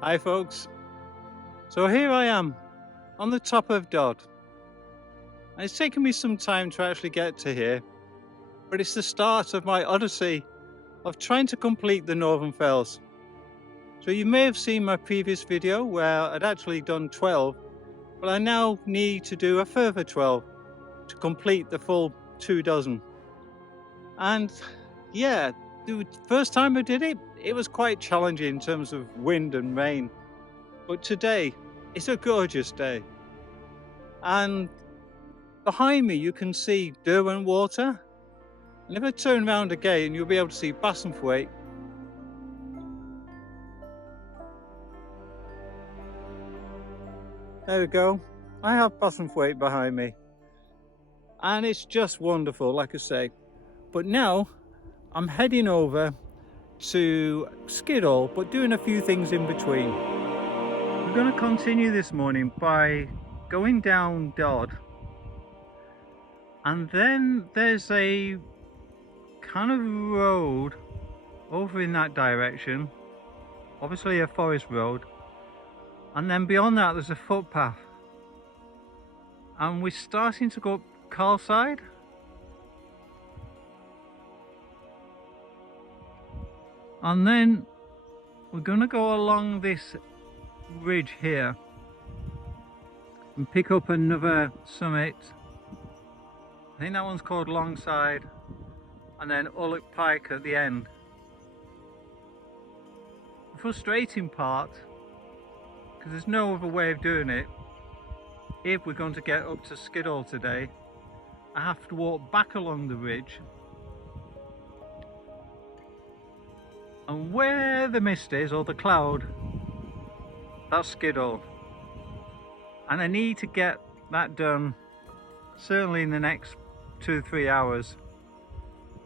Hi folks, so here I am on the top of Dodd, and it's taken me some time to actually get to here, but it's the start of my odyssey of trying to complete the Northern Fells. So you may have seen my previous video where I'd actually done 12, but I now need to do a further 12 to complete the full 24. And yeah, the first time I did it, it was quite challenging in terms of wind and rain, but today it's a gorgeous day. And behind me you can see Derwent Water, and if I turn around again you'll be able to see Bassenthwaite. There we go, I have Bassenthwaite behind me, and it's just wonderful, like I say. But now I'm heading over to Skiddaw, but doing a few things in between. We're going to continue this morning by going down Dodd, and then there's a kind of road over in that direction, obviously a forest road, and then beyond that there's a footpath, and we're starting to go up Carlside, and then we're going to go along this ridge here and pick up another summit. I think that one's called Longside, and then Ullock Picke at the end. The frustrating part, because there's no other way of doing it, if we're going to get up to Skiddaw today, I have to walk back along the ridge, and where the mist is, or the cloud, that's Skiddaw, and I need to get that done certainly in the next 2 or 3 hours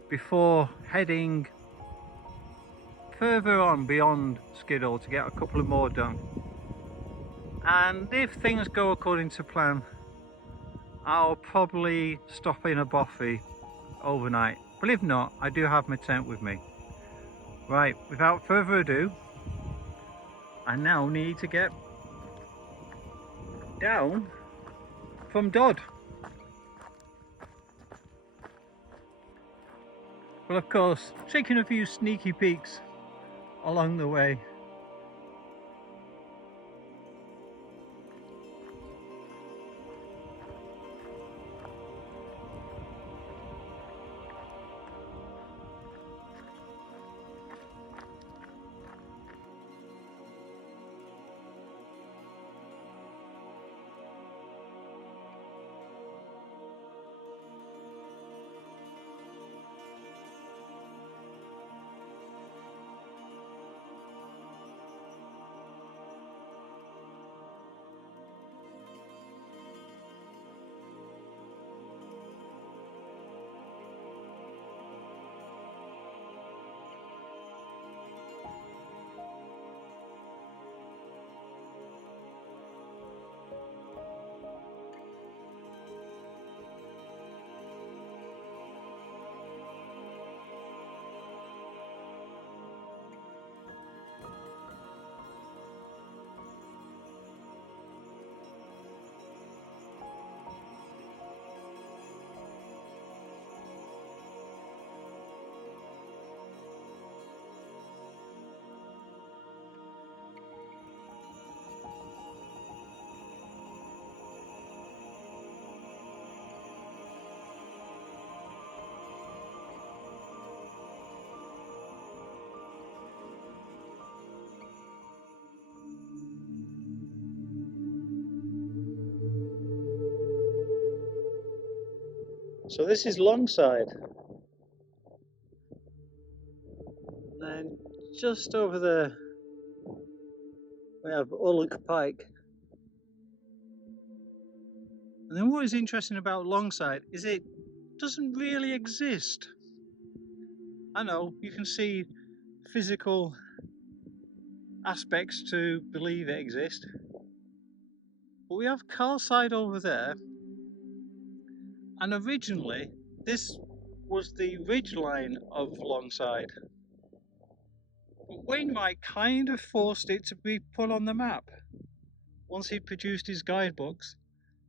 before heading further on beyond Skiddaw to get a couple of more done. And if things go according to plan, I'll probably stop in a bothy overnight, but if not, I do have my tent with me. Right, without further ado, I now need to get down from Dodd. Well, of course, taking a few sneaky peeks along the way. So this is Longside, and then just over there we have Ullock Picke. And then what is interesting about Longside is it doesn't really exist. I know you can see physical aspects to believe it exists, but we have Carlside over there, and originally this was the ridge line of Longside. But Wainwright kind of forced it to be put on the map once he produced his guidebooks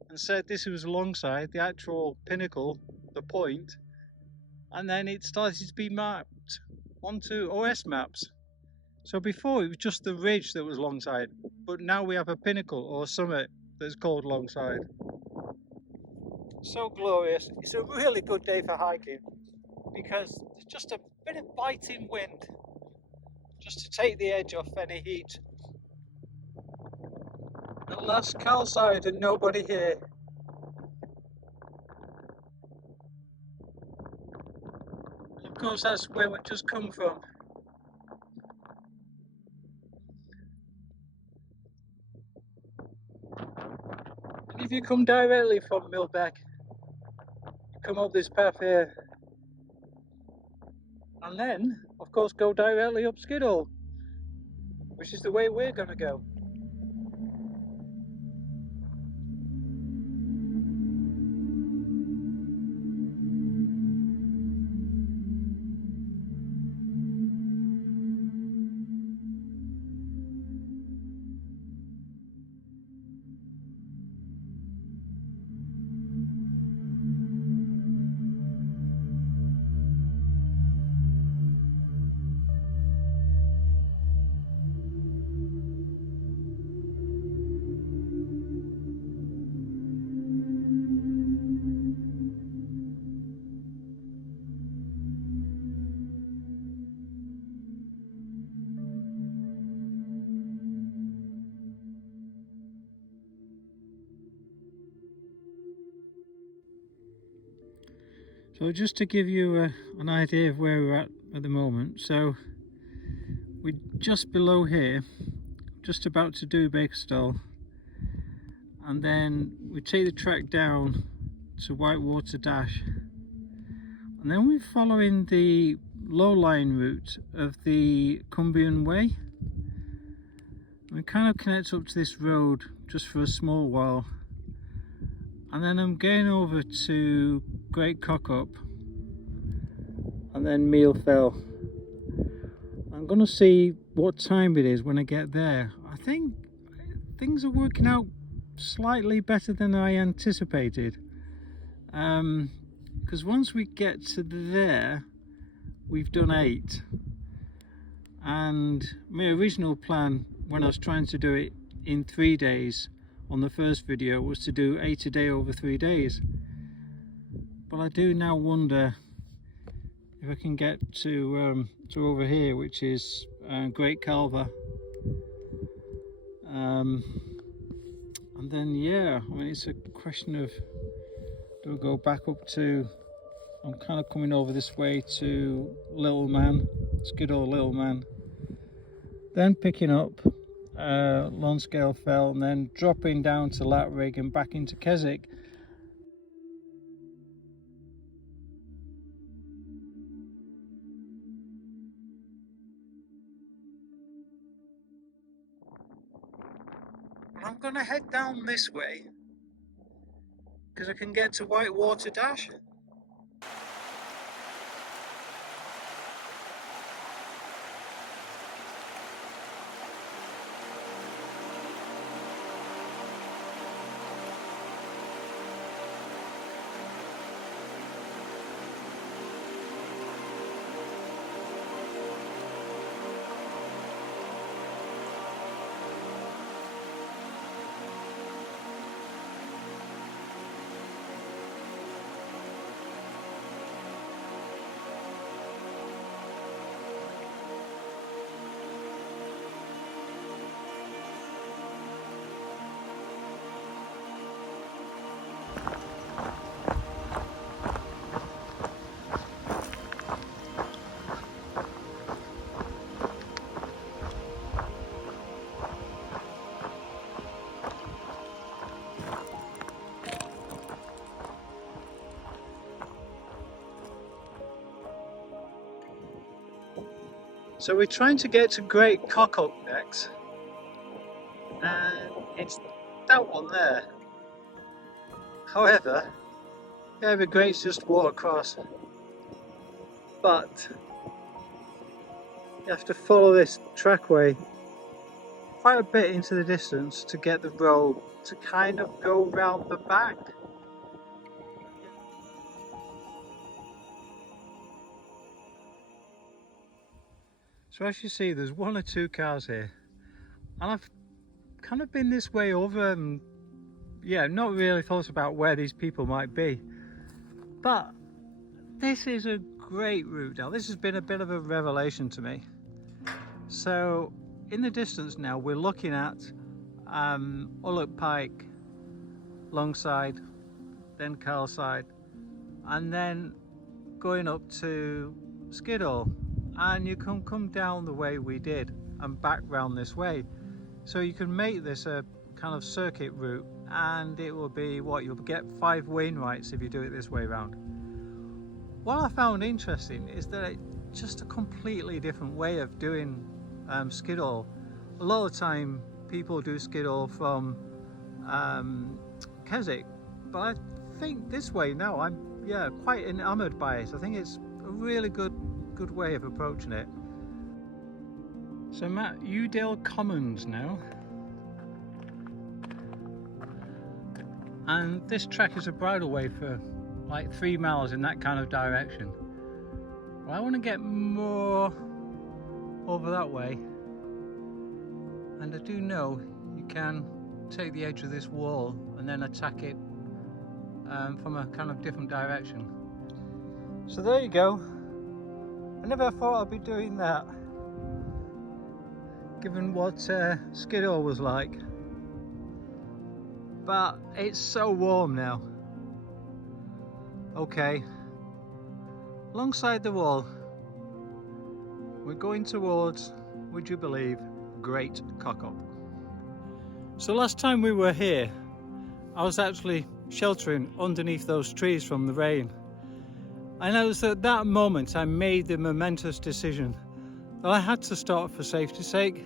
and said this was alongside the actual pinnacle, the point, and then it started to be mapped onto OS maps. So before it was just the ridge that was alongside, but now we have a pinnacle or summit that's called alongside. So glorious. It's a really good day for hiking because there's just a bit of biting wind just to take the edge off any heat. The last Cal side and nobody here. And of course that's where we've just come from. And if you come directly from Millbeck, you come up this path here. And then, of course, go directly up Skiddaw, which is the way we're going to go. So just to give you an idea of where we're at the moment, so we're just below here, just about to do Bakestall, and then we take the track down to Whitewater Dash, and then we're following the low-lying route of the Cumbian Way. We kind of connect up to this road just for a small while, and then I'm going over to Great Cockup and then Fell. I'm going to see what time it is when I get there. I think things are working out slightly better than I anticipated, because once we get to there we've done 8, and my original plan when I was trying to do it in 3 days on the first video was to do 8 a day over 3 days. But I do now wonder if I can get to over here, which is Great Calva, and then yeah, I mean it's a question of do I go back up to, I'm kind of coming over this way to Little Man, Skiddaw Little Man, then picking up Lonscale Fell, and then dropping down to Latrigg and back into Keswick. I'm going to head down this way because I can get to Whitewater Dash. So we're trying to get to Great Cockup next, and it's that one there. However, yeah, the Great's just walk across, but You have to follow this trackway quite a bit into the distance to get the road to kind of go round the back. So as you see, there's one or two cars here, and I've kind of been this way over and yeah, not really thought about where these people might be, but this is a great route now. This has been a bit of a revelation to me. So in the distance now we're looking at Ullock Picke, Longside, then Carlside, and then going up to Skiddaw, and you can come down the way we did and back round this way. So you can make this a kind of circuit route, and it will be what you'll get 5 Wainwrights if you do it this way round. What I found interesting is that it's just a completely different way of doing Skiddaw. A lot of the time people do Skiddaw from Keswick, but I think this way now I'm quite enamoured by it. I think it's a really good way of approaching it. So I'm at Udale Commons now, and this track is a bridleway for like 3 miles in that kind of direction. Well, I want to get more over that way, and I do know you can take the edge of this wall and then attack it from a kind of different direction. So there you go. I never thought I'd be doing that, given what Skiddaw was like, but it's so warm now. Okay, alongside the wall we're going towards, would you believe, Great Cockup. So last time we were here I was actually sheltering underneath those trees from the rain, and it was at that moment I made the momentous decision that I had to stop for safety's sake,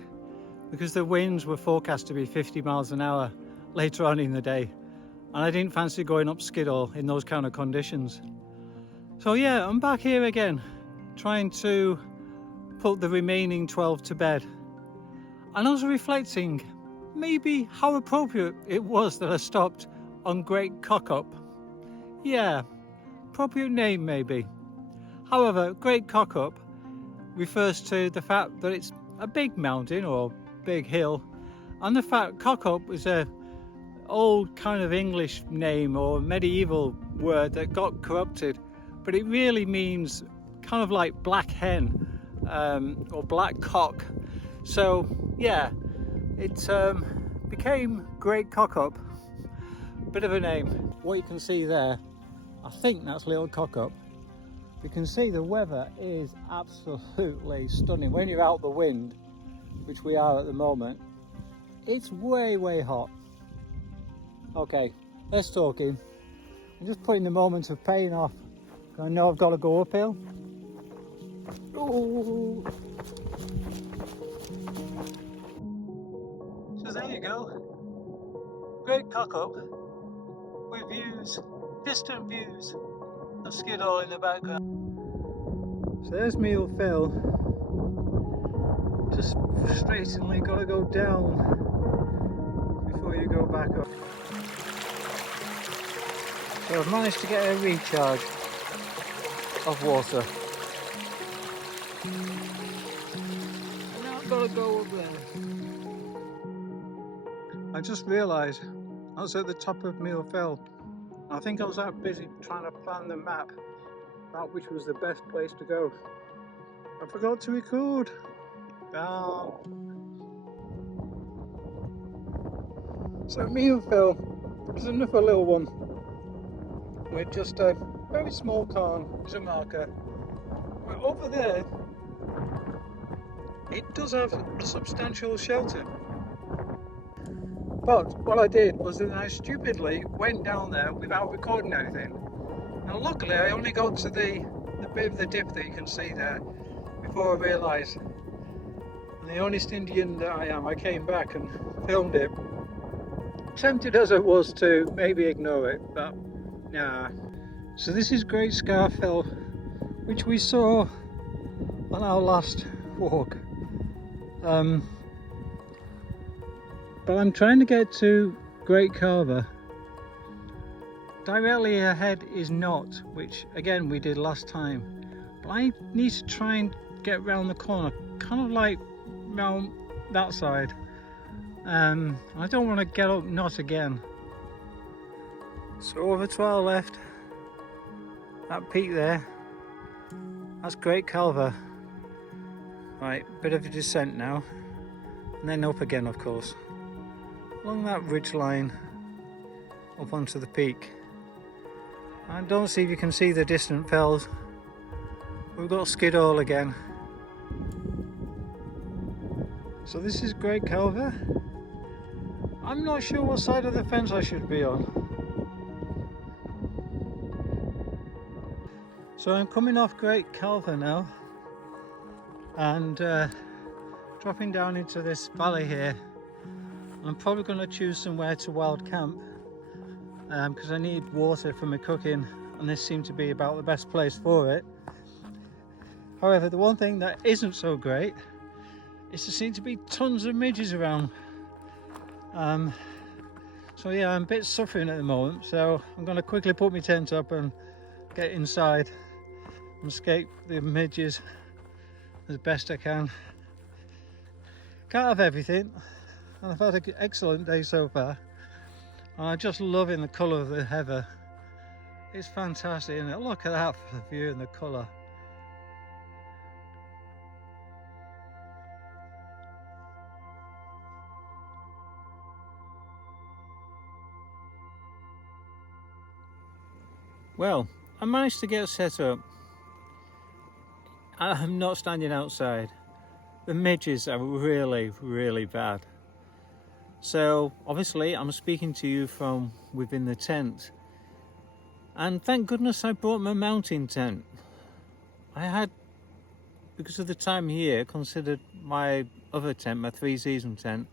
because the winds were forecast to be 50 miles an hour later on in the day, and I didn't fancy going up Skiddaw in those kind of conditions. So yeah, I'm back here again, trying to put the remaining 12 to bed. And I was reflecting maybe how appropriate it was that I stopped on Great Cockup. Yeah, appropriate name maybe. However, Great Cockup refers to the fact that it's a big mountain or big hill, and the fact Cockup is a old kind of English name or medieval word that got corrupted, but it really means kind of like black hen or black cock. So yeah, it became Great Cockup. Bit of a name. What you can see there, I think that's Little Cockup. You can see the weather is absolutely stunning. When you're out the wind, which we are at the moment, it's way hot. Okay, less talking. I'm just putting the moment of pain off. I know I've got to go uphill. Ooh. So there you go. Great Cockup with views, distant views of Skiddaw in the background. So there's Lonscale Fell. Just frustratingly got to go down before you go back up. So I've managed to get a recharge of water. And now I've got to go up there. I just realised I was at the top of Lonscale Fell. I think I was that busy trying to plan the map about which was the best place to go. I forgot to record. So Lonscale Fell is another little one with just a very small cairn as a marker. But over there, it does have a substantial shelter. But what I did was that I stupidly went down there without recording anything. Now luckily I only got to the bit of the dip that you can see there before I realised. And the honest Indian that I am, I came back and filmed it. Tempted as I was to maybe ignore it, but nah. So this is Great Cockup, which we saw on our last walk. But I'm trying to get to Great Calva. Directly ahead is not, which again we did last time. But I need to try and get round the corner, kind of like round that side. I don't want to get up not again. So over to our left, that peak there, that's Great Calva. Right, bit of a descent now, and then up again, of course, along that ridge line up onto the peak. And don't see if you can see the distant fells. We've got Skiddaw again. So this is Great Calva. I'm not sure what side of the fence I should be on. So I'm coming off Great Calva now and dropping down into this valley here. I'm probably going to choose somewhere to wild camp because I need water for my cooking, and this seemed to be about the best place for it. However, the one thing that isn't so great is there seem to be tons of midges around. So yeah, I'm a bit suffering at the moment, so I'm going to quickly put my tent up and get inside and escape the midges as best I can. Can't have everything, and I've had an excellent day so far. And I'm just loving the colour of the heather. It's fantastic, isn't it? Look at that for the view and the colour. Well, I managed to get set up. I'm not standing outside. The midges are really, really bad. So obviously I'm speaking to you from within the tent. And thank goodness I brought my mountain tent. I had, because of the time of year, considered my other tent, my 3-season tent.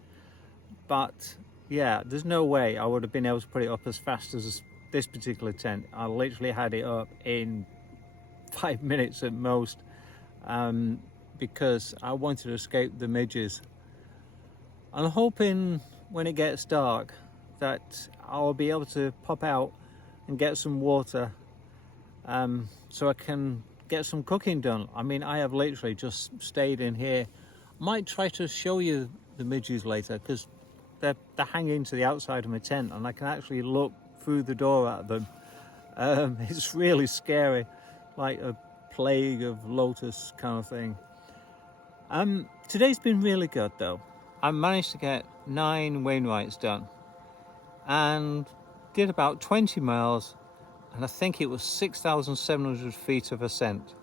But yeah, there's no way I would have been able to put it up as fast as this particular tent. I literally had it up in 5 minutes at most, because I wanted to escape the midges. I'm hoping when it gets dark that I'll be able to pop out and get some water, so I can get some cooking done. I mean, I have literally just stayed in here. Might try to show you the midges later, because they're hanging to the outside of my tent and I can actually look through the door at them. It's really scary, like a plague of lotus kind of thing. Today's been really good though. I managed to get 9 Wainwrights done and did about 20 miles, and I think it was 6,700 feet of ascent.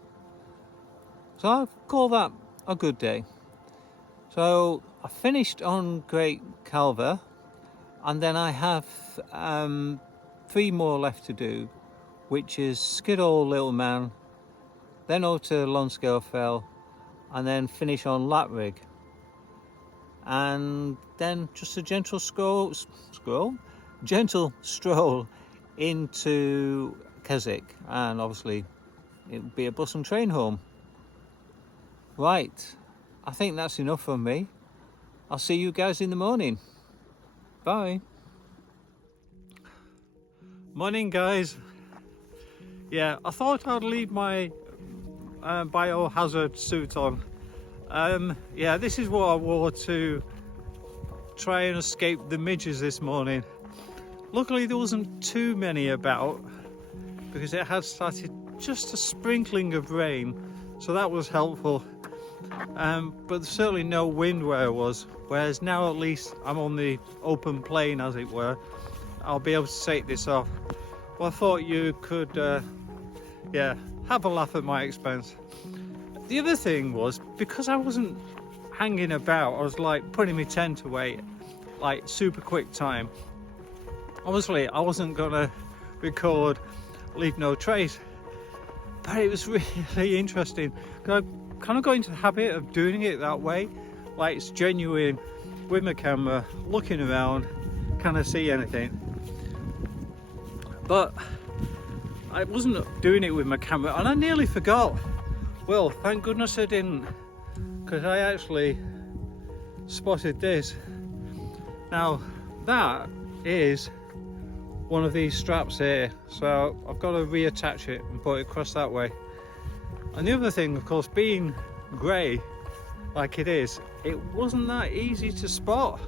So I call that a good day. So I finished on Great Calva, and then I have 3 more left to do, which is Skiddaw Little Man, then over to Lonscale Fell, and then finish on Latrigg. And then just a gentle gentle stroll into Keswick, and obviously it would be a bus and train home. Right, I think that's enough from me. I'll see you guys in the morning. Bye. Morning guys. Yeah, I thought I'd leave my biohazard suit on. Yeah, this is what I wore to try and escape the midges this morning. Luckily there wasn't too many about, because it had started just a sprinkling of rain, so that was helpful. But there's certainly no wind where I was, whereas now at least I'm on the open plain, as it were. I'll be able to take this off. Well, I thought you could yeah, have a laugh at my expense. The other thing was, because I wasn't hanging about, I was like putting my tent away, like super quick time. Obviously I wasn't gonna record leave no trace, but it was really interesting because I kind of got into the habit of doing it that way, like it's genuine with my camera, looking around, can I see anything? But I wasn't doing it with my camera, and I nearly forgot. Well, thank goodness I didn't, because I actually spotted this. Now that is one of these straps here, so I've got to reattach it and put it across that way. And the other thing, of course, being grey like it is, it wasn't that easy to spot,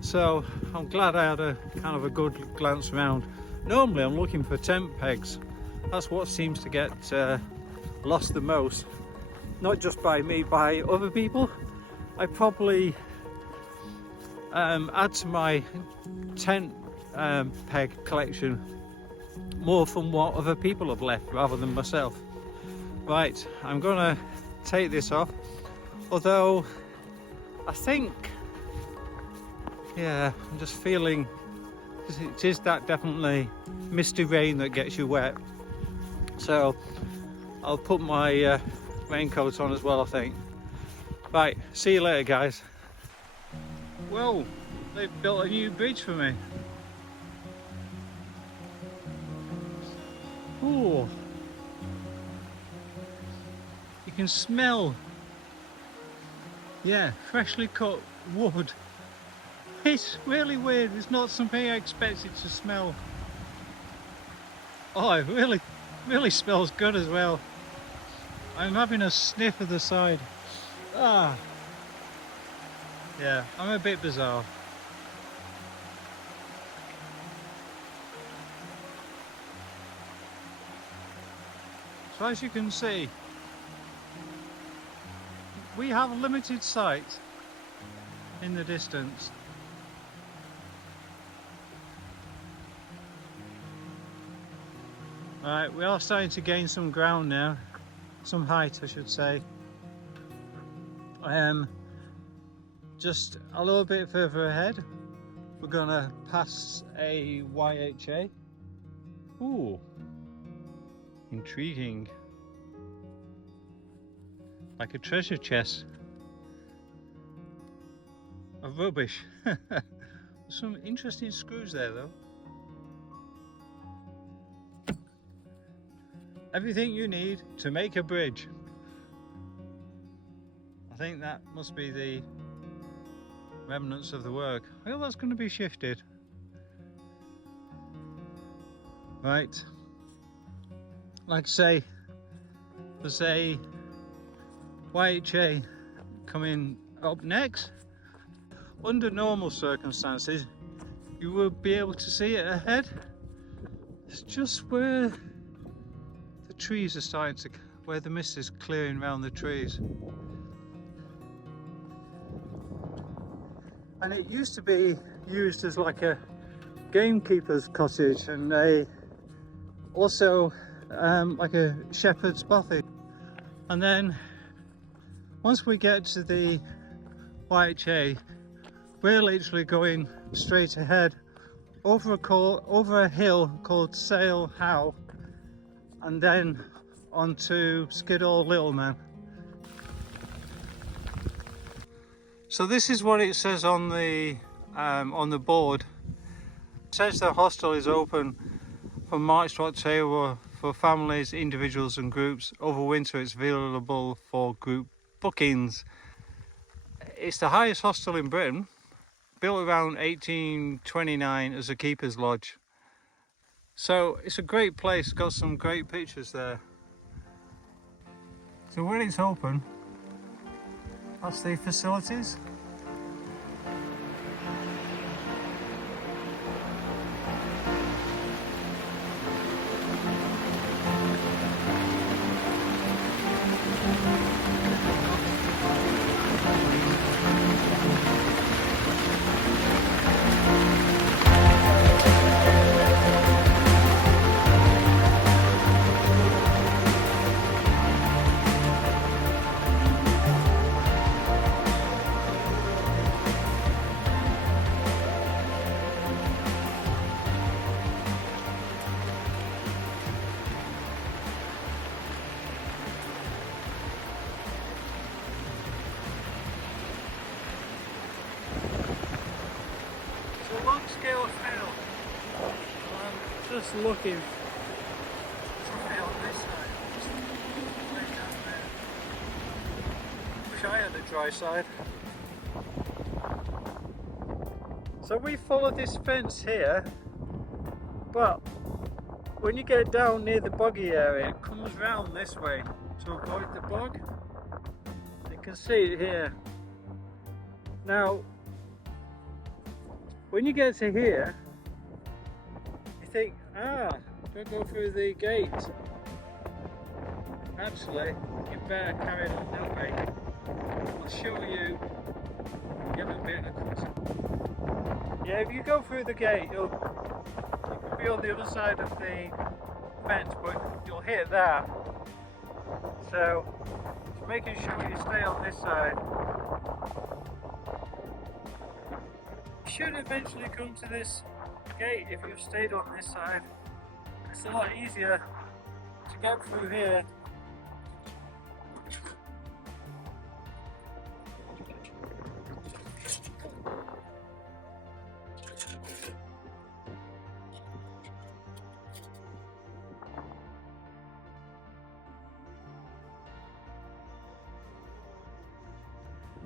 so I'm glad I had a kind of a good glance around. Normally I'm looking for tent pegs. That's what seems to get lost the most, not just by me, by other people. I probably add to my tent peg collection more from what other people have left rather than myself. Right, I'm gonna take this off, although I think, yeah, I'm just feeling it is that definitely misty rain that gets you wet, so I'll put my raincoat on as well, I think. Right, see you later guys. Whoa, they've built a new bridge for me. Ooh, you can smell, yeah, freshly cut wood. It's really weird, it's not something I expected to smell. Oh, it really smells good as well. I'm having a sniff of the side. Ah, yeah, I'm a bit bizarre. So as you can see, we have limited sight in the distance. Right, we are starting to gain some ground now, some height I should say. Just a little bit further ahead, we're gonna pass a YHA. Ooh, intriguing. Like a treasure chest of rubbish. Some interesting screws there though. Everything you need to make a bridge. I think that must be the remnants of the work. I hope that's going to be shifted. Right, like I say, there's a YHA coming up next. Under normal circumstances you will be able to see it ahead. It's just where the trees are starting to, where the mist is clearing around the trees. And it used to be used as like a gamekeeper's cottage, and a also like a shepherd's bothy. And then once we get to the YHA, we're literally going straight ahead over a hill called Sail How, and then onto Skiddaw Little Man. So this is what it says on the board. It says the hostel is open from March to October for families, individuals and groups. Over winter it's available for group bookings. It's the highest hostel in Britain, built around 1829 as a keeper's lodge. So it's a great place, got some great pictures there. So when it's open, that's the facilities. Lonscale Fell. I'm just looking on this side. Just way down there. Wish I had a drone. dry side. So we follow this fence here, but when you get down near the boggy area, it comes round this way to avoid the bog. You can see it here. Now, when you get to here, you think, don't go through the gate. Actually, you better carry on that way. I'll show you a little bit across. Yeah, if you go through the gate, you can be on the other side of the fence, but you'll hit that. So, just making sure you stay on this side. You should eventually come to this gate if you've stayed on this side. It's a lot easier to get through here.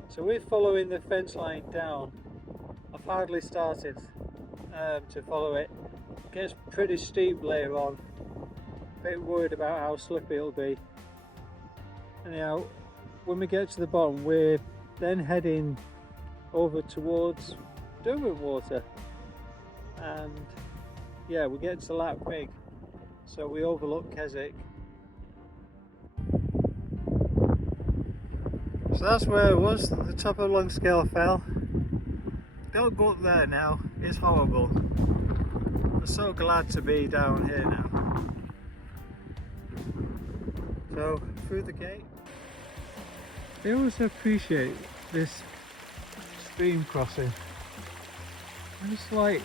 So we're following the fence line down. I've hardly started to follow it. It gets pretty steep later on. A bit worried about how slippy it'll be. Anyhow, when we get to the bottom, we're then heading over towards Water, and yeah, we get to Latrigg, so we overlook Keswick. So that's where it was, the top of Lonscale Fell. Don't go up there now, it's horrible. I'm so glad to be down here now. So, through the gate. I always appreciate this stream crossing. And it's like,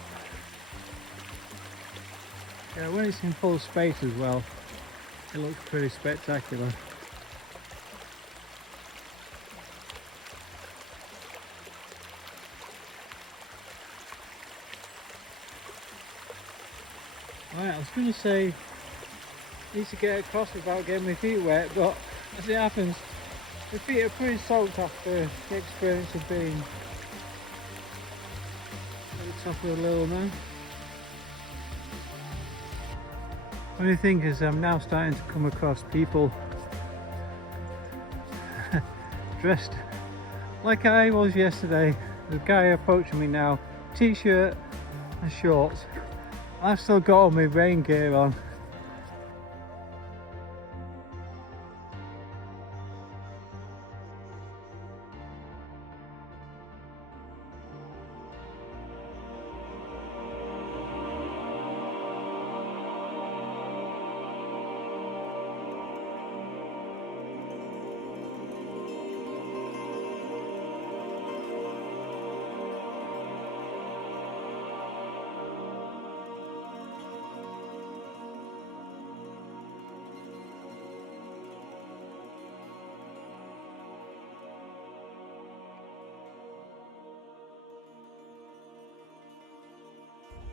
yeah, when it's in full space as well, it looks pretty spectacular. Right, I was going to say, I need to get across without getting my feet wet, but as it happens, my feet are pretty soaked after the experience of being at the top of the Little Man. Funny thing is, I'm now starting to come across people dressed like I was yesterday. The guy approaching me now, t-shirt and shorts. I've still got all my rain gear on.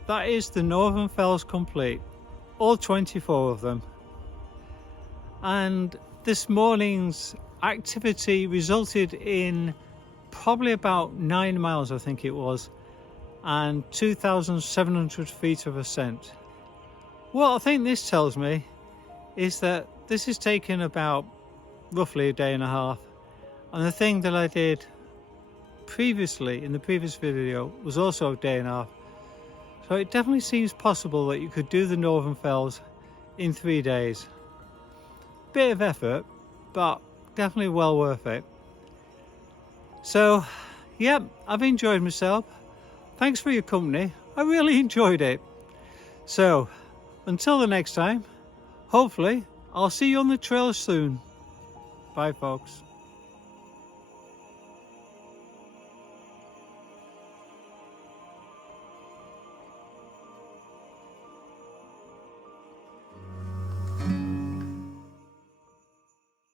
That is the Northern Fells complete, all 24 of them. And this morning's activity resulted in probably about 9 miles, I think it was, and 2,700 feet of ascent. What I think this tells me is that this has taken about roughly a day and a half, and the thing that I did previously in the previous video was also a day and a half. So it definitely seems possible that you could do the Northern Fells in 3 days. Bit of effort, but definitely well worth it. So, yeah, I've enjoyed myself. Thanks for your company. I really enjoyed it. So, until the next time, hopefully I'll see you on the trail soon. Bye, folks.